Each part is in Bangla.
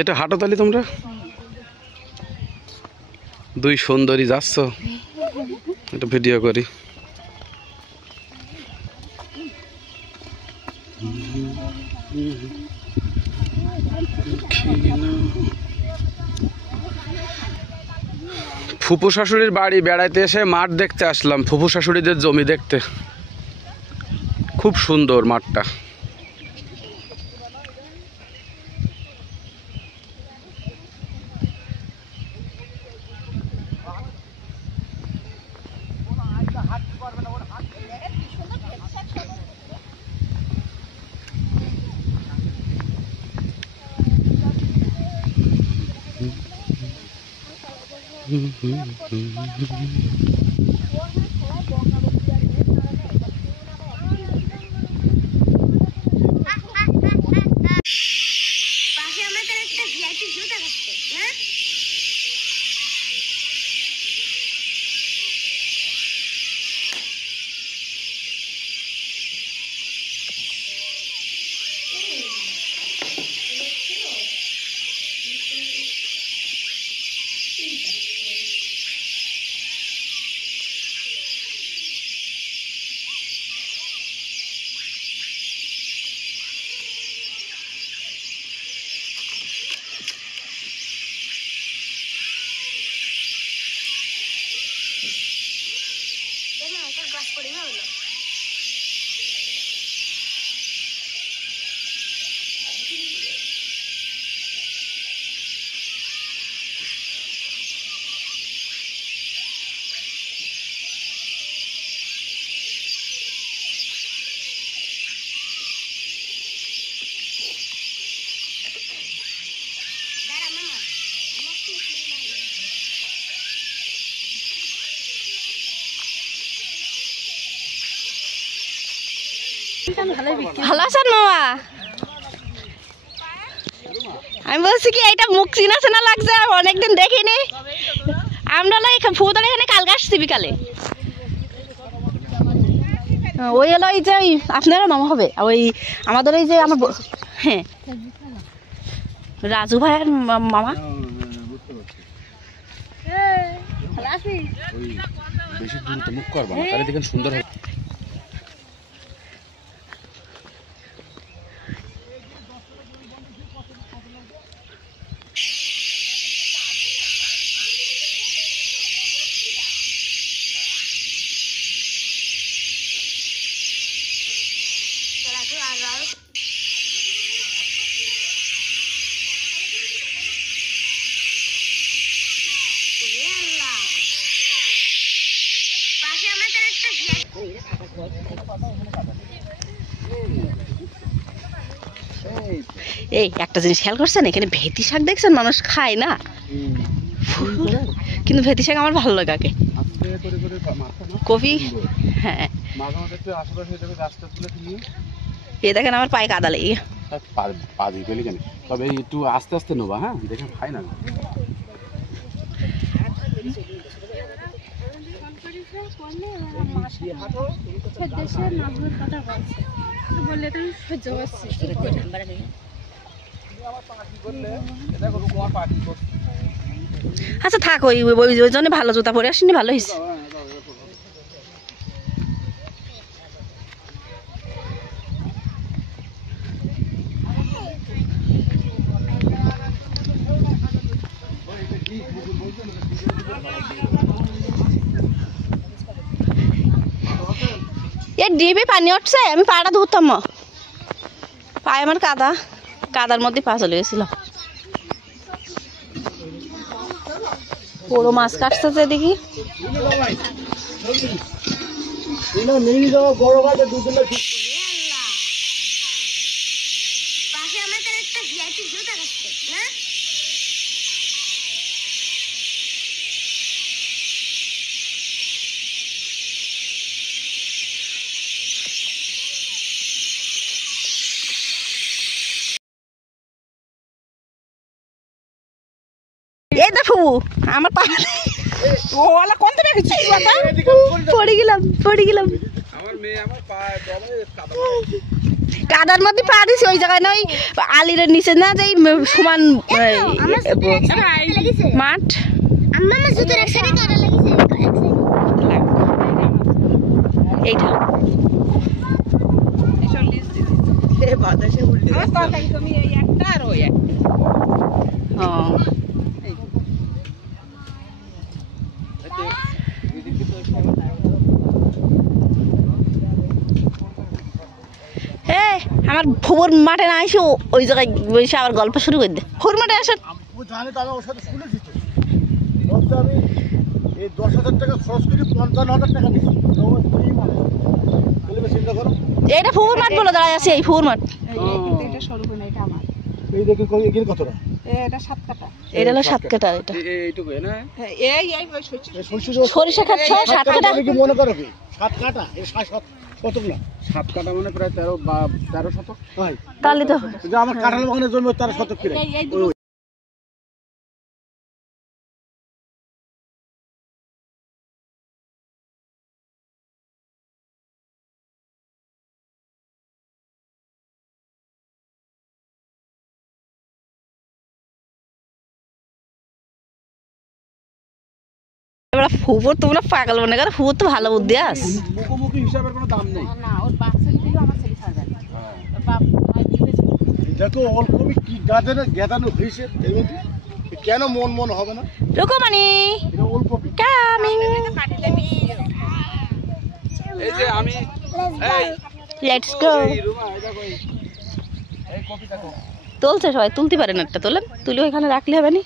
এটা হাঁটো তাহলে তোমরা দুই সুন্দরী যাচ্ছ, এটা ভিডিও করি। ফুপু শাশুড়ির বাড়ি বেড়াইতে এসে মাঠ দেখতে আসলাম, ফুপু শাশুড়িদের জমি দেখতে। খুব সুন্দর মাঠটা। ভালো আছেন মামা? আমি বলছি কি এটা মুখ চিনা চেনা লাগছে, অনেকদিন দেখিনি। আমরা ফুদার এখানে কালকে আসছি বিকালে। ওই হলো এই যে আপনারও মামা হবে, ওই আমাদের এই যে আমার হ্যাঁ রাজু ভাইয়ের মামা। বেশি দূর মুখ করবা না, তাহলে দেখেন সুন্দর হবে। এই একটা জিনিস খেয়াল করছেন, এখানে ভেতি শাক দেখছেন মানুষ খায় না, কিন্তু ভেতি শাক আমার ভালো লাগে। কপি হ্যাঁ, এ দেখেন আমার পায়ে কাদা লেগে। তবে একটু আস্তে আস্তে নেবা, হ্যাঁ দেখেন খাই না। আচ্ছা থাক, ওই জন্য ভালো জুতা পরে আসেনি, ভালো হয়েছে। এ ডিবে পানি উঠছে, আমি পাটা ধরতাম, পায়ে আমার কাদার মধ্যে পা চলে গেছিল। বড় মাছ কাটছে দেখি। এই দেখো আমার পা ওলা কোন দিকে গেছিস বাবা, পড়ে গেলাম। কাদার মধ্যে পা দিছি ওই জায়গায় নয় আলির নিচে না যে সমান মাঠ এইটা আমার ফুবুর মাঠে না আসে ওই জায়গায় বসে আবার গল্প শুরু করে দে ফুবুর মাঠে আসেন এই 10,000 টাকা খরচ করে 55,000 টাকা নিচ্ছি এইটা ফুবুর মাঠ বলে দাঁড়ায় আছে এই ফুবুর মাঠ এই দেখি এখানে কতটা এটা হলো 7 কাটা এটা সরিষা খাচ্ছ 7 কাটা মনে করো কি 7 কাটা এই 7 কত না 7 কাটা মানে প্রায় 13 শতক হয় তাহলে তো যে আমার কাঁঠাল বাগানের জমি 13 শতক করে এবার ফুবুর তোমরা পাগল মনে করো ফুবুর তো ভালো বুদ্ধি আস মুখোমুখি হিসাবের কোনো দাম নেই দেখো অল্প কি গাদানো গেদানো হয়েছে কেন মন মন হবে না রুকুমানি এটা অল্প কামিং এই যে আমি এই লেটস গো এই রুমা এই দেখো এই কপিটা কো তুলছে সবাই তুলতে পারেন একটা তোলেন তুলে ওইখানে রাখলে হবে না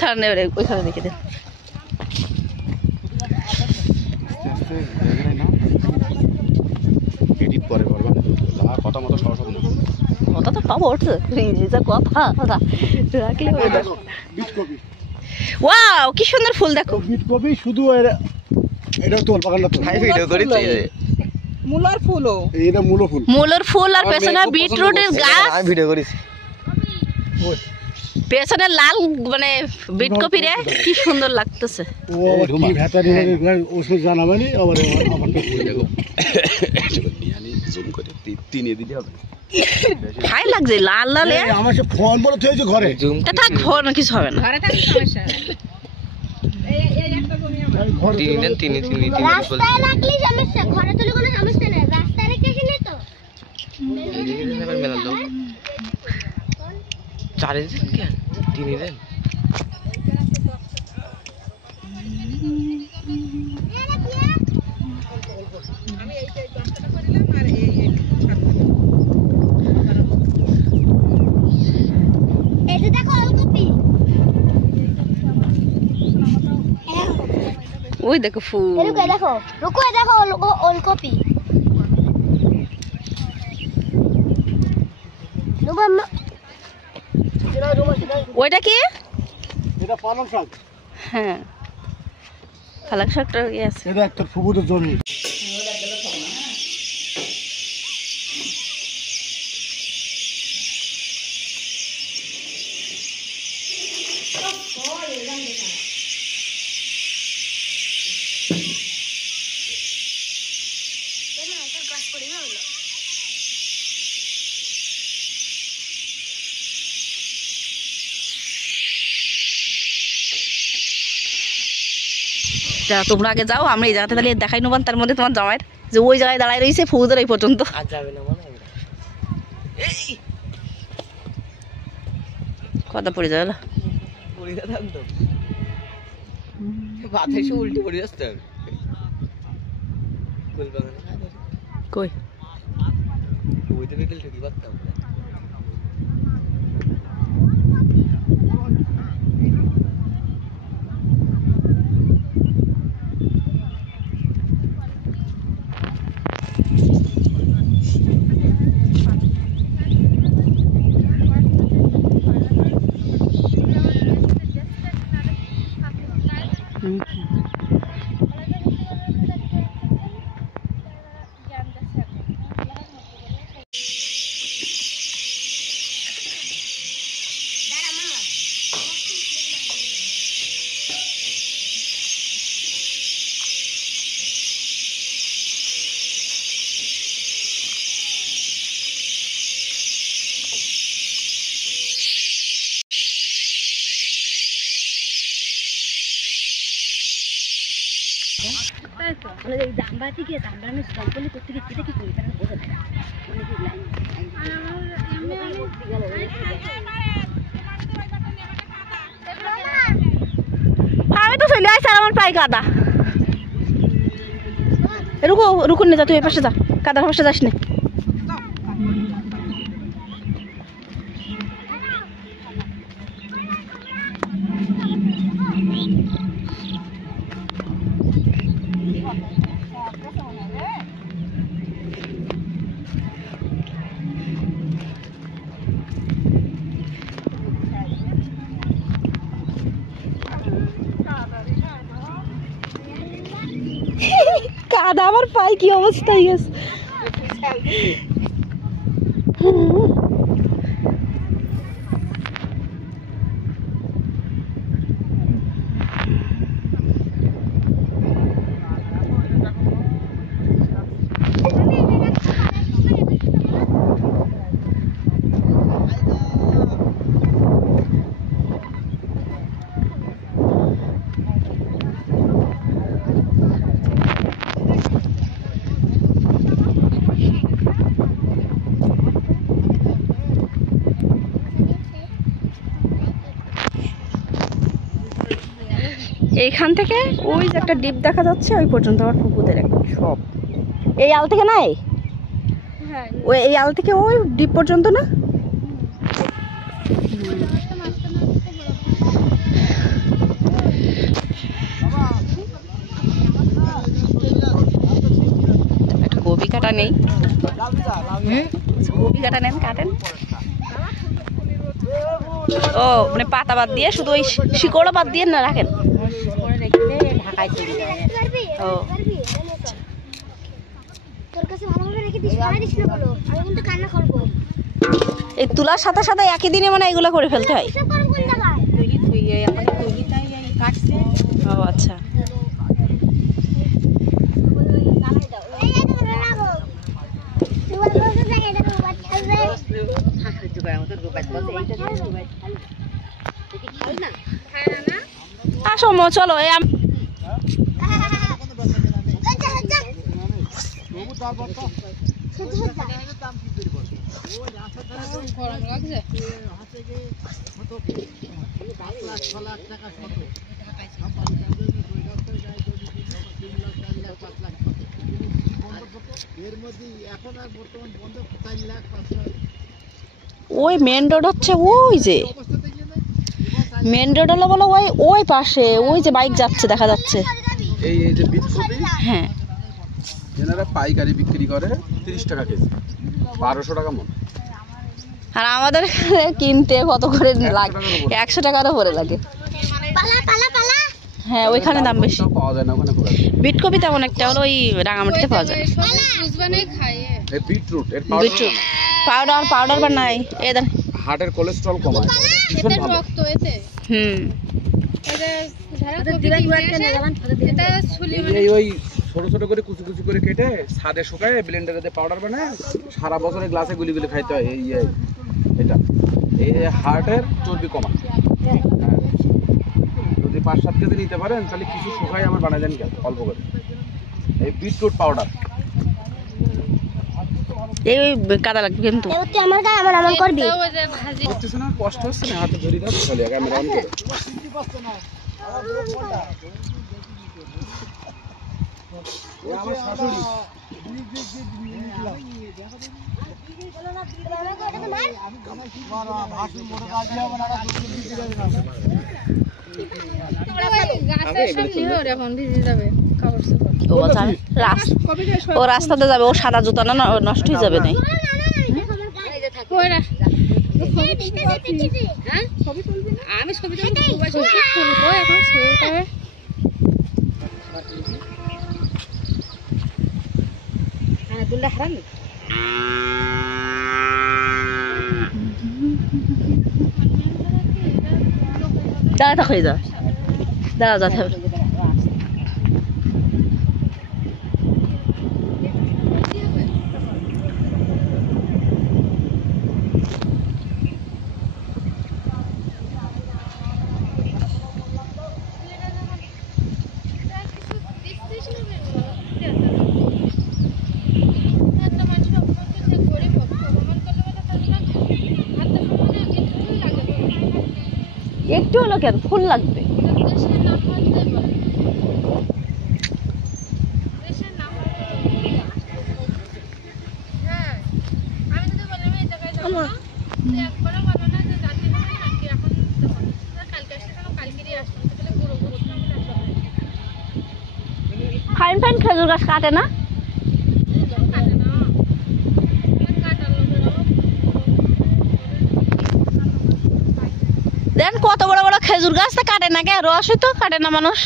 ঠান্ডা ওইখানে রেখে দেন এডিট পরে করবা আর কথা মতো সব না কথা তো পাবো ওঠে যা কথা রাখলে হয়ে যাবে বিট কপি ওয়াও কি সুন্দর ফুল দেখো বিট কপি শুধু এটা তোল বাগানটা তোল ভিডিও করি মুলার ফুলও এটা মূলো ফুল মুলোর ফুল আর পেছনে বিটরুটের গাছ আমি ভিডিও করেছি পেছনে লাল মানে বিট কপি রে কি সুন্দর লাগতেছে ও কি ভেটারিনারি ওষুধ জানাবেনি আবার আমাকে দেখো নিয়ানি জুম করে তিন দিতে হবে ভাই লাগছে লাল লাল এ আমার সে ফোন বলে থইছে ঘরে তা থাক ঘর না কিছু হবে না ঘরে থাকলে সমস্যা তিনি রাস্তায় রাখলে সমস্যা ঘরে তুলে কোনো সমস্যা নেই রাস্তায় রেখে গেলে তো মেলা লোক চারে দিন কেন তিনি দেন এই দেখো ওলকপি ওই দেখো ফুল রুকো দেখো ওলকপি ওইটা কি এটা পালং শাক হ্যাঁ পালং শাকটা ইয়ে আছে এটা একটা ফুবুদের জমি তোমরা আগে যাও আমরা এই জায়গাতে দাঁড়িয়ে দেখাই নেবান তার মধ্যে তোমার জামাইয়ের যে ওই জায়গায় দাঁড়ায় রয়েছে ফুদের এই পর্যন্ত কথা পড়ে যাবে না উল্টি পড়ে যাচ্ছে কই আমি তো চলে আসছি আর আমার পায়ে কাদা। রুকো রুকুন না, যা তুই এ পাশে যা, কাদার পাশে যাস না। কাদা আমার পায়ে কি অবস্থা হয়ে গেছে। এইখান থেকে ওই যে একটা ডিপ দেখা যাচ্ছে, ওই পর্যন্ত আমার পুকুরদের একদম সব এই আল থেকে নাই, ওই এই আল থেকে ওই ডিপ পর্যন্ত না। একটা গোবি কাটা নেই, গোবি কাটা নেন, কাটেন। ও মানে পাতা বাদ দিয়ে শুধু ওই শিকড় বাদ দিয়ে না রাখেন। ও তোর কাছে ভালোভাবে রেখে দিস, পাড়া দিস না বলো, আমি কিন্তু কান্না করবো। এই তুলার সাথে সাথে একই দিনে মানে এগুলো করে ফেলতে হয়। এসব করব কোন জায়গায়? ও আচ্ছা, এই যে তোমরা রাখো। তুই বলছো যে এটা তো বাদ খেলবে। আসো মো, চলো এই গরম লাগছে। ওই মেন রোড হচ্ছে ওই যে মেন রোড হলো বলো, ওই ওই পাশে ওই যে বাইক যাচ্ছে দেখা যাচ্ছে। এই এই যে বিটকপি হ্যাঁ, এনারা পাইকারি বিক্রি করে 30 টাকা কেজি, 1200 টাকা মন। আর আমাদের কিনতে কত করে লাগে? 100 টাকারও পরে লাগে। পালা পালা পালা। হ্যাঁ, ওইখানে দাম বেশি। পাওয়া যায় না ওখানে পুরো। বিটকপি তেমন একটা হলো ওই রাঙামাটিতে পাওয়া যায়। এই বিটরুট এর বিটরুট পাউডার পাউডার বানাই এ দেন। হার্টের কোলেস্টেরল কমায়, ভীষণ ভালো। হুম, এই ওই ছোট ছোট করে কুচি কুচি করে কেটে ছাদে শুকায় ব্লেন্ডারে দিয়ে পাউডার বানায় সারা বছরে গ্লাসে গুলি গুলি খাইতে হয়। এই এটা এই হার্টের চর্বি কমায়। হ্যাঁ, যদি 5-7 কেজি নিতে পারেন তাহলে কিছু শুকাই আমার বানাই দেন কেন অল্প করে। এই বিটরুট পাউডার এই কাদা লাগবে কিন্তু। এবার তুই আমার গায়ে আমার আমল করবি। করতেছে না, কষ্ট হচ্ছে না, হাতে ধরে দাও তাহলে ক্যামেরা অন করে। আমার শাশুড়ি ও রাস্তাতে যাবে, ও সাদা জুতা না নষ্ট হয়ে যাবে না। আমি ছবি তুলবো এখন ছবি হ্যাঁ দুলটা হারান দাঁড়া থাকো দাঁড়াও যাতে হবে একটু হলো কেন ফুল লাগবে ফাইন ফাইন খেজুর গাছ কাটে না দেন কত বড় বড় খেজুর গাছ তো কাটে না কে রসই তো কাটে না মানুষ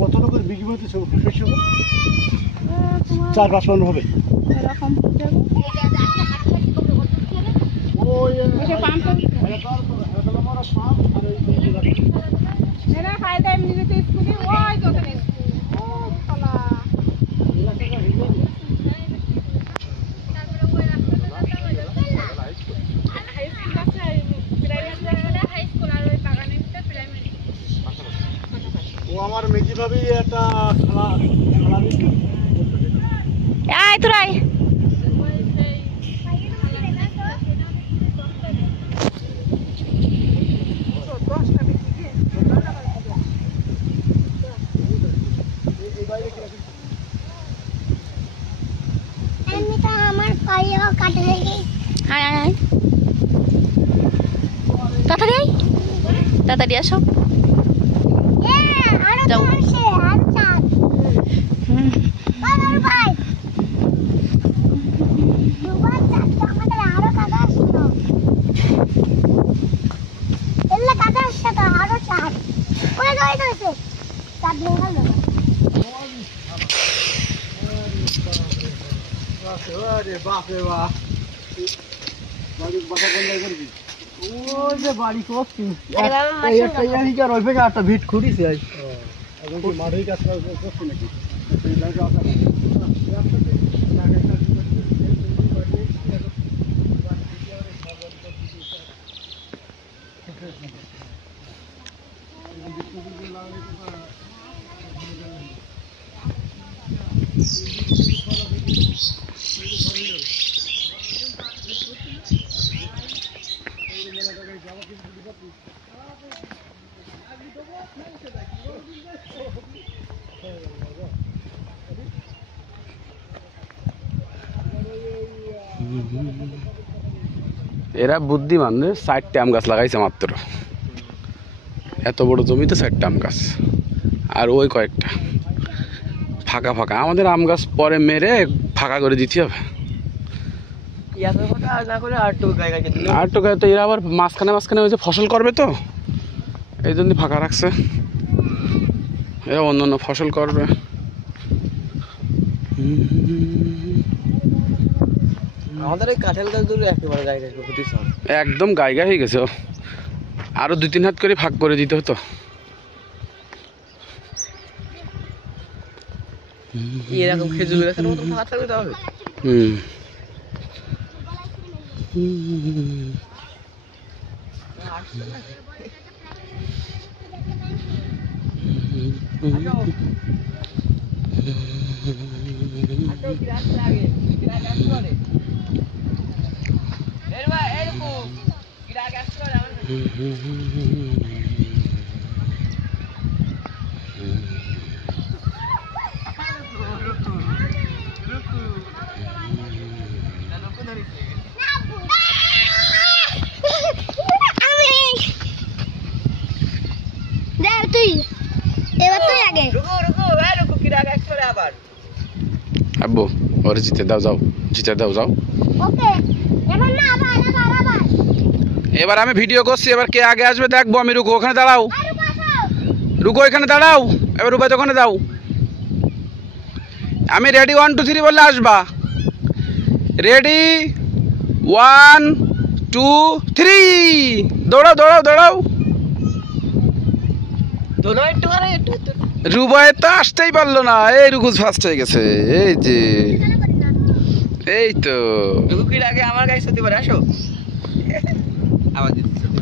কত লোকের বিক্রি হতে 4-5 মণ হবে ও আমার মেজি ভাবি একটা খেলা আয় তোরাই আমি তো আমার পায়েও কাটে গেছে আয় আয় আয় তাড়াতাড়ি আসো যাও বাড়ি করছি একটা ভিট খুঁড়িছে মাঠেই কাজ করছি নাকি এরা বুদ্ধিমান 4টে আম গাছ লাগাইছে মাত্র এত বড় জমিতে 4টে আম গাছ আর ওই কয়েকটা ফাঁকা ফাঁকা আমাদের আম গাছ পরে মেরে ফাঁকা করে দিতে হবে আর তো তো এরা আবার মাঝখানে মাঝখানে ওই যে ফসল করবে তো এই জন্য ফাঁকা রাখছে এরা অন্য অন্য ফসল করবে আমাদের এই কাঁঠাল গাছগুলো একেবারে গায়ে একদম গায়ে হয়ে গেছে আরো 2-3 হাত করে ফাঁক করে দিতে হতো এরকম খেজুর গাছের মতো ফাঁকা থাকলে তাহলে আব্বু ওরে জিতে দাও, যাও জিতে দাও, যাও। ওকে এবার না আবার এবার আমি ভিডিও করছি, এবার কে আগে আসবে দেখবো আমি। রুকো ওখানে দাঁড়াও, আর পাশাও রুকো এখানে দাঁড়াও। এবার রুবাই ওখানে দাও, আমি রেডি 1 2 3 বললে আসবা। রেডি 1 2 3 দৌড়াও দৌড়াও দৌড়াও। রুবাই তো আসতেই পারলো না, এই রুকুজ ফার্স্ট হয়ে গেছে। এই যে এই তো আগে আমার গায়ে সত্যি পারে আসো আবার দিতে সত্যি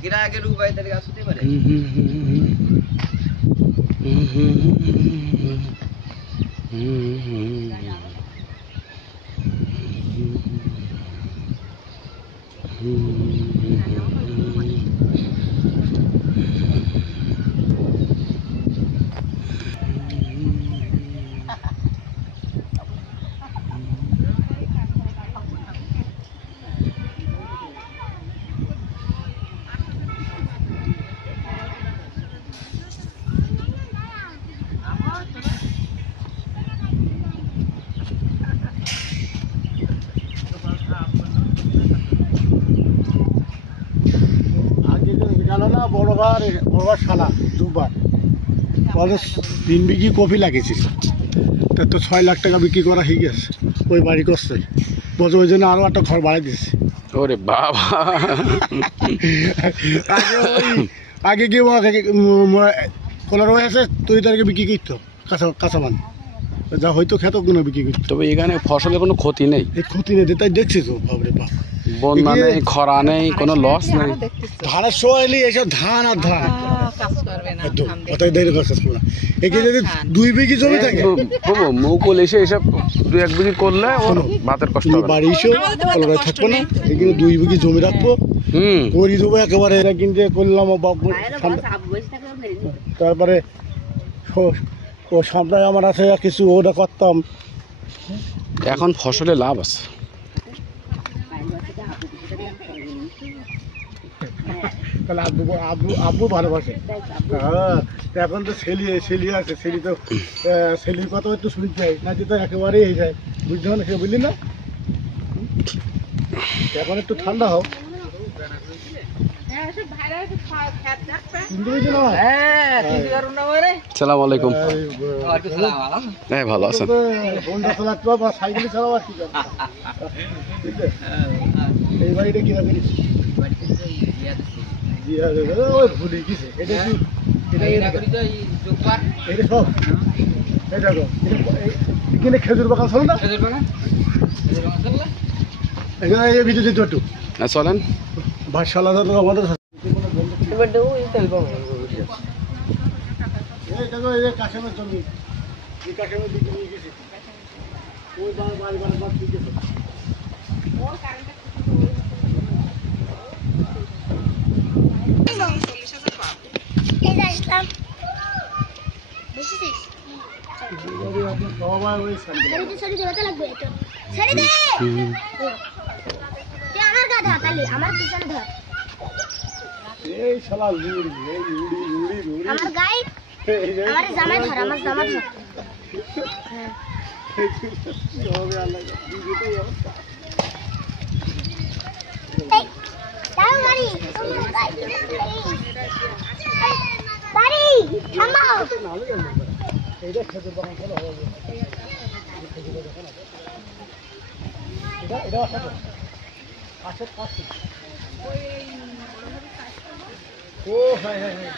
কিরা আগে রুবাই তার গায়ে সত্যি পারে আগে তো গেল না বড়বার শালা দুবার বলে 3 বিঘি কপি লাগিয়েছিস, তা তো 6 লাখ টাকা বিক্রি করা হয়ে গেছে। ওই বাড়ি করছে বলছে ওই জন্য আরও একটা ঘর বাড়াই দিয়েছে। ওরে বাবা আগে কি কোলার হয়ে আছে 2 তারিখে বিক্রি করতো কাঁচা মান, যা হয়তো খেত কোনো বিক্রি করতো। তবে এখানে ফসলের কোনো ক্ষতি নেই, এই ক্ষতি নেই, তাই দেখছি তো বাবরে বাপ, বন্যা নেই, খরা নেই, কোনো লস নেই। ধানের সময় এলি এইসব ধান আর ধান কথাই দেরি কাজ না। একে যদি 2 বিঘি জমি থাকে বাবু মৌকুল এসে এসব 2-1 বিঘি করলে ওর ভাতের কষ্ট তুমি হবে না। বাড়ি এসেও কলরায় থাকবো না, এখানে 2 বিঘি জমি রাখবো, করি দেবো একেবারে। এরা কিনতে করলাম তারপরে ও সামনে আমার আছে কিছু ওটা করতাম। এখন ফসলে লাভ আছে। তাহলে আব্বু ভালোবাসে। হ্যাঁ এখন তো ছেলি আছে, ছেলি তো ছেলির কথা একটু শুনতে হয় না, তো একেবারেই এই যায়, বুঝতে না সে বুঝলি না। এখন একটু ঠান্ডা হোক, সালাম আলাইকুম। হ্যাঁ ভালো আছেন? ফোনটা চালাতে বা সাইকেল চালাবো আর কি করবো। এই বাড়িটা কিনা করিস ওই ভুলে গেছে। এটা কি এটা সব এই দেখো এখানে খেজুর বাগান চলো না, এখানে এই ভিতরে যেতে একটু হ্যাঁ চলেন। বাদশালা আমাদের কাশেমের জমি, এই কাশেমের দিকে নিয়ে গেছি ওই বাড়ি ঠিক আছে। এই শালা লুড়ি আমার গাই আমার জামা ধর, আমার জামা ধর। এইটা খেতে পারেন এটা আছে ও হ্যাঁ হ্যাঁ হ্যাঁ।